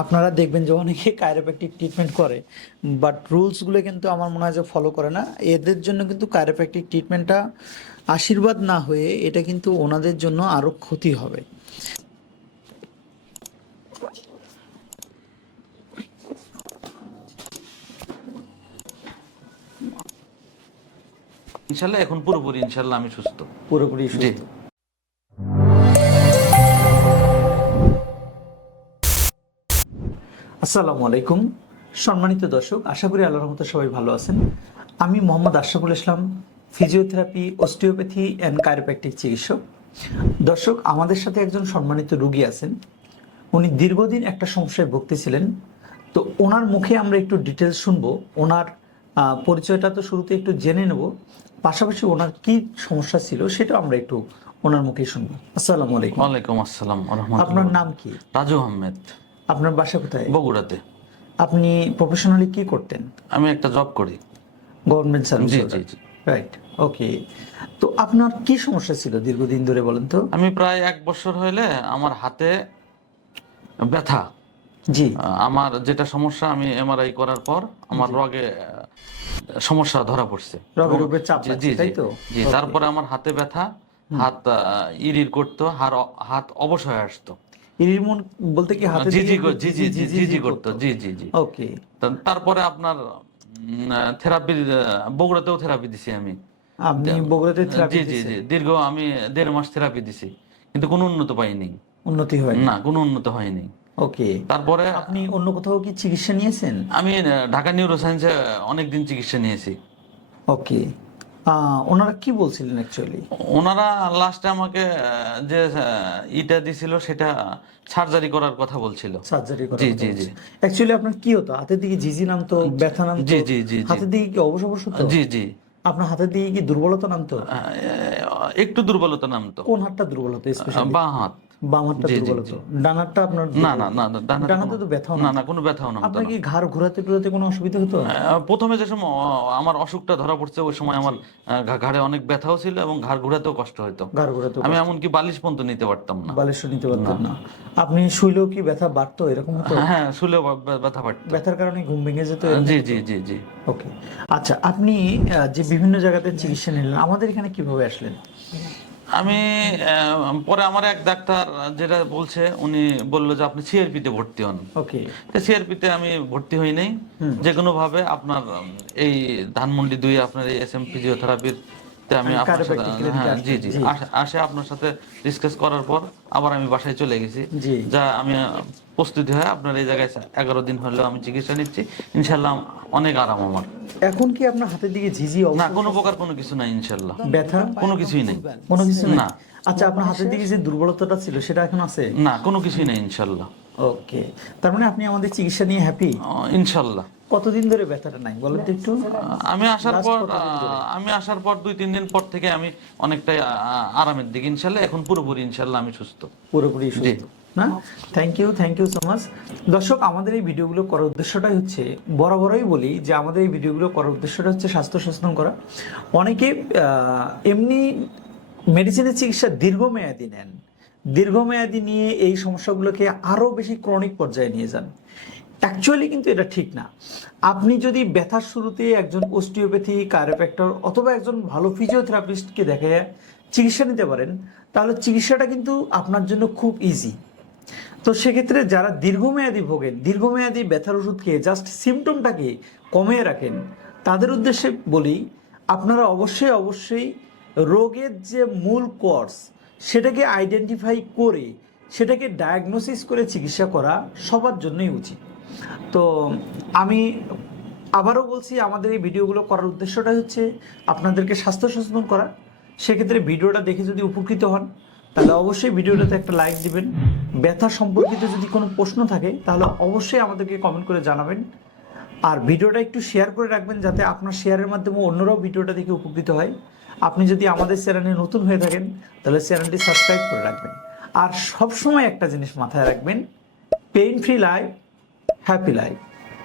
আপনারা দেখবেন যে অনেকে কাইরোপ্যাকটিক ট্রিটমেন্ট করে বাট রুলসগুলো কিন্তু আমার মনে হয় যে ফলো করে না। এদের জন্য কিন্তু কাইরোপ্যাকটিক ট্রিটমেন্টটা আশীর্বাদ না হয়ে এটা কিন্তু ওনাদের জন্য আরও ক্ষতি হবে। ইনশাল্লাহ এখন পুরোপুরি ইনশাল্লাহ আমি সুস্থ। পুরোপুরি সুস্থ। আসসালামু আলাইকুম। সম্মানিত দর্শক আশা করি আল্লাহর রহমতে সবাই ভালো আছেন। আমি Mohammad Ashraful Islam physiotherapy osteopathy and chiropractic চিকিৎসক। দর্শক আমাদের সাথে একজন সম্মানিত রুগী আছেন। উনি দীর্ঘদিন একটা সমস্যায় ভুগতেছিলেন। তো ওনার মুখে আমরা একটু ডিটেলস শুনব। ওনার পরিচয়টা তো শুরুতে একটু জেনে নেব। পাশাপাশি ওনার কি সমস্যা ছিল সেটা আমরা একটু ওনার মুখে শুনব। আসসালামু আলাইকুম। ওয়ালাইকুম আসসালাম আপনার নাম কি? রাজু আহমেদ। আপনার বাসা কোথায়? বগুড়াতে। আপনি প্রফেশনালি কি করতেন? আমি একটা জব করি। গভর্নমেন্ট সার্ভিস জি জি জি। রাইট ওকে তো আপনার কি সমস্যা ছিল দীর্ঘদিন ধরে বলেন তো? আমি প্রায় এক বছর হইলে আমার হাতে ব্যথা। জি। আমার যেটা সমস্যা আমি এমআরআই করার পর আমার রগে সমস্যা ধরা পড়ছে। রগের উপরে চাপ জি, তাই তো? জি তারপরে আমার হাতে ব্যথা হাত ইরির করতো হাত অবশ হয়ে আসতো। বলতে কি হাতে জি জি জি জি জি জি জি করতো। জি জি জি। ওকে। তারপরে আপনার থেরাপির বগুড়াতেও থেরাপি দিছি আমি। আপনি বগুড়াতে থেরাপি জি জি জি দীর্ঘ আমি দেড় মাস থেরাপি দিছি কিন্তু কোনো উন্নত পাইনি। উন্নতি হয় না কোনো উন্নত হয়নি। ওকে। তারপরে আপনি অন্য কোথাও কি চিকিৎসা নিয়েছেন? আমি ঢাকা নিউরো সায়েন্সে অনেকদিন চিকিৎসা নিয়েছি। ওকে। ওনারা কি বলছিলেন অ্যাকচুয়ালি ওনারা লাস্টে আমাকে যে ইটা দিছিল সেটা সার্জারি করার কথা বলছিল। সার্জারি করা জি, জি, জি। অ্যাকচুয়ালি আপনার কি হতো? হাতের দিকে ঝিঝি নামতো ব্যথা নামতো? জি, জি, জি। হাতের দিকে কি অবশ অবশ জি জি। আপনার হাতের দিকে কি দুর্বলতা নামতো? একটু দুর্বলতা নামতো। কোন হাতটা দুর্বলতা স্পেশালি বাঁ হাত। বাম হাতটা জি, জি, দুর্বল হতো। ডান হাতটা আপনার না না না না, ডান হাতে। ডান হাতে কোনো- তো ব্যথাও না না। কোনো ব্যথাও না আপনার কি ঘাড় ঘোরাতে টুরাতে কোনো অসুবিধা হতো? প্রথমে যে সময় আমার অসুখটা ধরা পড়ছে ওই সময় আমার ঘাড়ে অনেক ব্যথাও ছিল এবং ঘাড় ঘোরাতেও কষ্ট হতো। ঘাড় আমি এমনকি বালিশ পর্যন্ত নিতে পারতাম না। বালিশ নিতে পারতেন না। আপনি শুইলেও কি ব্যথা বাড়তো? এরকম হতো? হ্যাঁ ব্যা- ব্যথা পারতো ব্যথার কারণে ঘুম ভেঙে যেত জি জি জি জি। ওকে। আচ্ছা আপনি যে বিভিন্ন জায়গাতে চিকিৎসা নিলেন আমাদের এখানে কীভাবে আসলেন? আমি পরে আমার এক ডাক্তার যেটা বলছে উনি বলল যে আপনি সিআরপি তে ভর্তি হন। ওকে। সিআরপি তে আমি ভর্তি হই নাই। যে কোনো ভাবে আপনার এই ধানমন্ডি দুই আপনার এই এস এম ফিজিওথেরাপির আমি আপনার সাথে হ্যাঁ জি জি। আসে- আপনার সাথে ডিসকাস করার পর আবার আমি বাসায় চলে গেছি। যা আমি প্রস্তুতি হয়ে আপনার এই জায়গায় এগারো দিন হলেও আমি চিকিৎসা নিচ্ছি। ইনশাল্লাহ অনেক আরাম আমার। এখন কি আপনার হাতের দিকে ঝিঝি না কোনো প্রকার কোনো কিছু নাই ইনশাল্লাহ। ব্যথা? কোনো কিছুই নেই। কোনো কিছু না। আচ্ছা আপনার হাতের দিকে যে দুর্বলতাটা ছিল সেটা এখন আছে? না কোনো কিছুই নেই ইনশাল্লাহ। ওকে তার মানে আপনি আমাদের চিকিৎসা নিয়ে হ্যাপি ইনশাল্লাহ। কতদিন ধরে ব্যথাটা নাই? বলেন তো একটু। আমি আসার পর আহ, আমি আসার পর দুই তিন দিন পর থেকে আমি অনেকটাই আহ, আরামের দিকে ইনশাল্লাহ। এখন পুরোপুরি ইনশাল্লাহ আমি সুস্থ। পুরোপুরি সুস্থ। না? Thank you thank you so much দর্শক আমাদের এই ভিডিওগুলো করার উদ্দেশ্যটাই হচ্ছে বরাবরই বলি যে আমাদের এই ভিডিওগুলো করার উদ্দেশ্যটা হচ্ছে স্বাস্থ্য সচেতন করা। অনেকে আহ, এমনি মেডিসিনের চিকিৎসা দীর্ঘমেয়াদী নেন। দীর্ঘমেয়াদী নিয়ে এই সমস্যাগুলোকে আরও বেশি ক্রনিক পর্যায়ে নিয়ে যান। অ্যাকচুয়ালি কিন্তু এটা ঠিক না। আপনি যদি ব্যথার শুরুতে একজন অস্টিওপ্যাথি কায়োপ্যাক্টর অথবা একজন ভালো ফিজিওথেরাপিস্টকে দেখে চিকিৎসা নিতে পারেন, তাহলে চিকিৎসাটা কিন্তু আপনার জন্য খুব ইজি তো সেক্ষেত্রে যারা দীর্ঘমেয়াদী ভোগেন, দীর্ঘমেয়াদী ব্যথার ওষুধ খেয়ে জাস্ট সিমটমটাকে কমিয়ে রাখেন, তাদের উদ্দেশ্যে বলি, আপনারা অবশ্যই অবশ্যই রোগের যে মূল কোর্স সেটাকে আইডেন্টিফাই করে, সেটাকে ডায়াগনোসিস করে চিকিৎসা করা সবার জন্যই উচিত। তো আমি আবারও বলছি, আমাদের এই ভিডিওগুলো করার উদ্দেশ্যটা হচ্ছে আপনাদেরকে স্বাস্থ্য সচেতন করা। সেক্ষেত্রে ভিডিওটা দেখে যদি উপকৃত হন, তাহলে অবশ্যই ভিডিওটাতে একটা লাইক দিবেন। ব্যথা সম্পর্কিত যদি কোনো প্রশ্ন থাকে, তাহলে অবশ্যই আমাদেরকে কমেন্ট করে জানাবেন। আর ভিডিওটা একটু শেয়ার করে রাখবেন, যাতে আপনার শেয়ারের মাধ্যমে অন্যরাও ভিডিওটা দেখে উপকৃত হয়। আপনি যদি আমাদের চ্যানেলে নতুন হয়ে থাকেন, তাহলে চ্যানেলটি সাবস্ক্রাইব করে রাখবেন। আর সবসময় একটা জিনিস মাথায় রাখবেন pain free life happy life